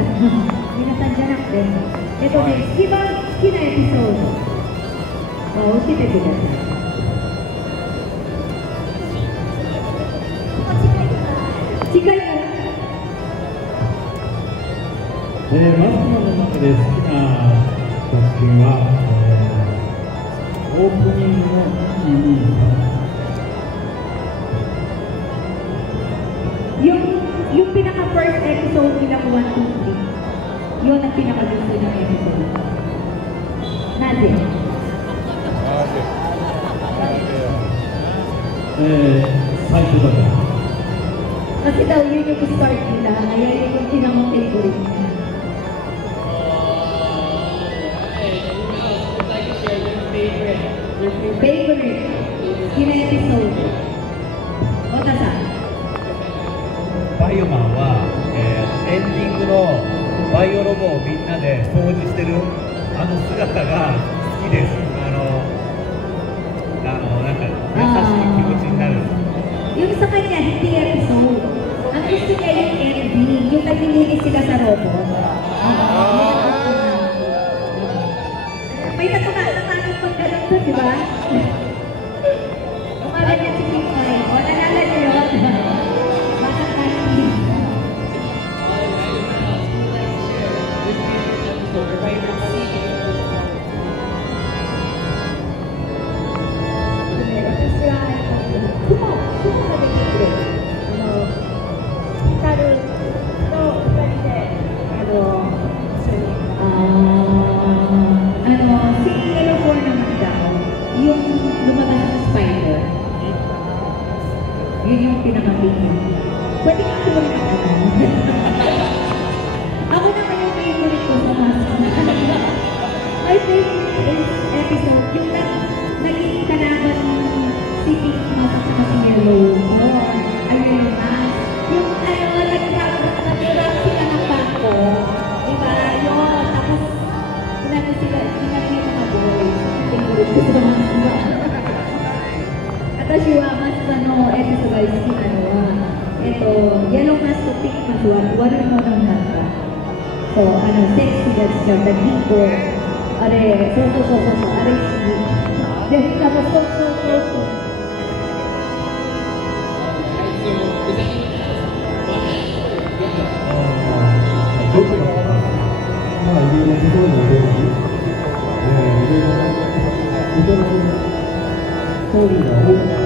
皆さんじゃなくて、一番好きなエピソードを教えてください。近いから。マスクの中で好きな作品は、オープニングのyung pinaka-first episode nila ko 1, 2, 3, yun ang pinaka-gusto ng episode. Nadia. Saito daから。Kasi daw yun yung start nila, kaya yun yung pinaka-favorite niya. Favorite? Kina-episode? Wata-san? バイオマンは、エンディングのバイオロボをみんなで掃除してるあの姿が好きです。なんか優しい気持ちになる。Yung sa kanya, hindi episode. Ang gusto niya yung ending, yung naglilinis sila sa robot. May natakot pag ganun to, di ba? Umalan niya si King Kai. O, nalala niyo yun? Baka kanina. Yung lumabas ng spider, yun yung pinaka-favorite. Pwede nga ko rin ako. Ako naman yung favorite ko sa Mask. My favorite is episode, yung naging kalaban si Pink Mask at saka si Yellow. Ay, Yellow Mask. Yung nag-rap sila ng bangko. Diba? Yun. Tapos, sinabi yung mga boys. Favorite ko sa Mask. 私はマスクのエピソードが好きなのは、イエローマスク、ピンクマスクは悪者なんだ。そう、セクシーがしちゃったピンク、あれ、そう、あれ好き。で、そう。どこかまあ、いろいろところに出るし、いろいろなことのストーリーが多くて、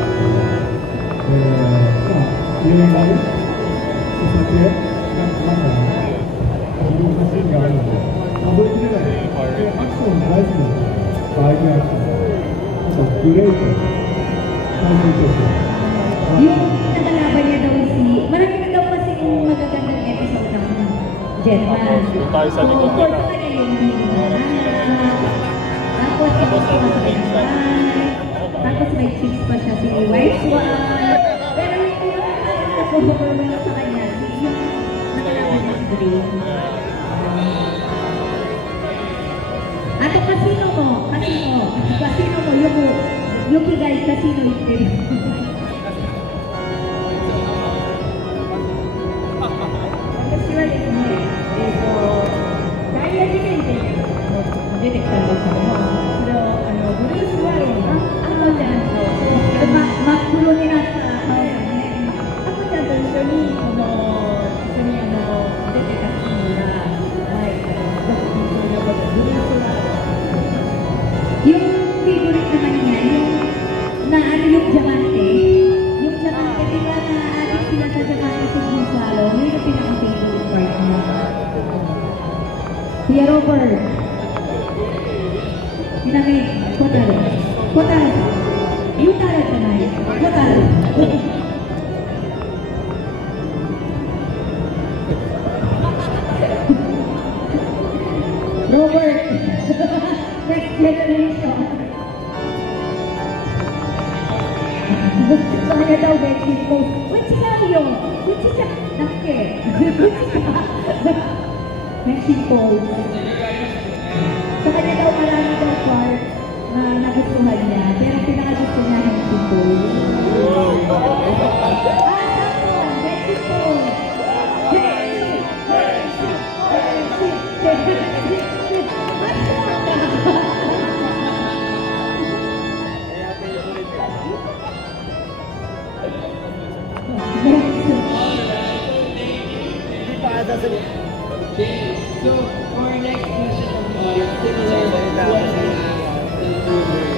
有名なね、お酒なんかいろんなシーンがあるので、覚えきれない。で、アクション大好きなので、バイクアクション、あとグレート、最初にとして。Yung nakalaban niya daw marami na daw kasi yung magagandang episode ng Jetman. Tayo sa likod nila. Sa kanya yung tapos may chicks pa siya, si Wife One. Pero yung pinaka-overwhelm sa kanya, yung nakalaban niya si Green. Ato kasino mo, yung kigay kasino yung Green. 私はですね、ダイヤ事件っていうのが出てきたんですけども、それをブルース・ワロンが赤ちゃんと真っ黒になった赤ちゃんと一緒に出てたシーンが、すごく印象に残ったブルース・ワロン。Yung favorite naman niya, yung diamante. Yung diamante, di ba na-addict sila sa diamante si Bruce Waroon? Yun yung pinaka-favorite part niya. Kuya Robert. Hinami, Kotaro. Yutara janai. Kotaro. Robert. Next generation. Sa kanya daw, Becky post. Which yun? Which siya? Nakke. Becky post. Sa kanya daw, marami daw part na nagustuhan niya. Pero pinakagusto niya Becky post. Becky post. Becky. Okay, so for our next question from the audience, similar to what we asked the viewer,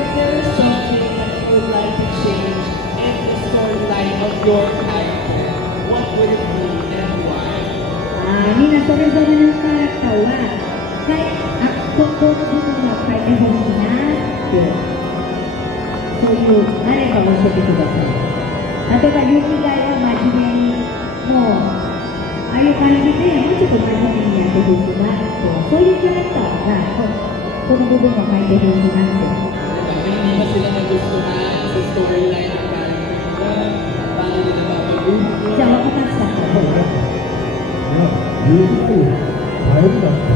if there is something that you would like to change in the storyline of your character, what would it be and why? みんなそれぞれのキャラクターは、ここの部分は変えてほしいなって、そういうあれば教えてください。例えば、ユキガイは真面目に、もう、ああいう感じで、もうちょっと真面目にやってほしいなって、そういうキャラクターが、この部分は変えてほしいなって。Hindi ba sila nagustuhan sa storyline ng character nila? Paano nila mapag-move? じゃあ、若松さんからどうぞ。いや、言うことを変えるだって。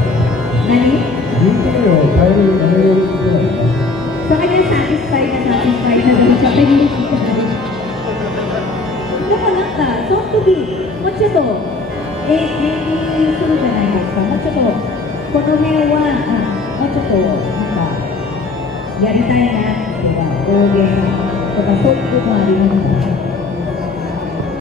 何言うことを変えるやめることなんだ。Sa kanya satisfied na doon sa pinili ka. だからなんか、その時、もうちょっと、演技するじゃないですか。もうちょっと、この辺は、もうちょっと、なんか、やりたいなっていうか、大げさとか、そういうこともありますか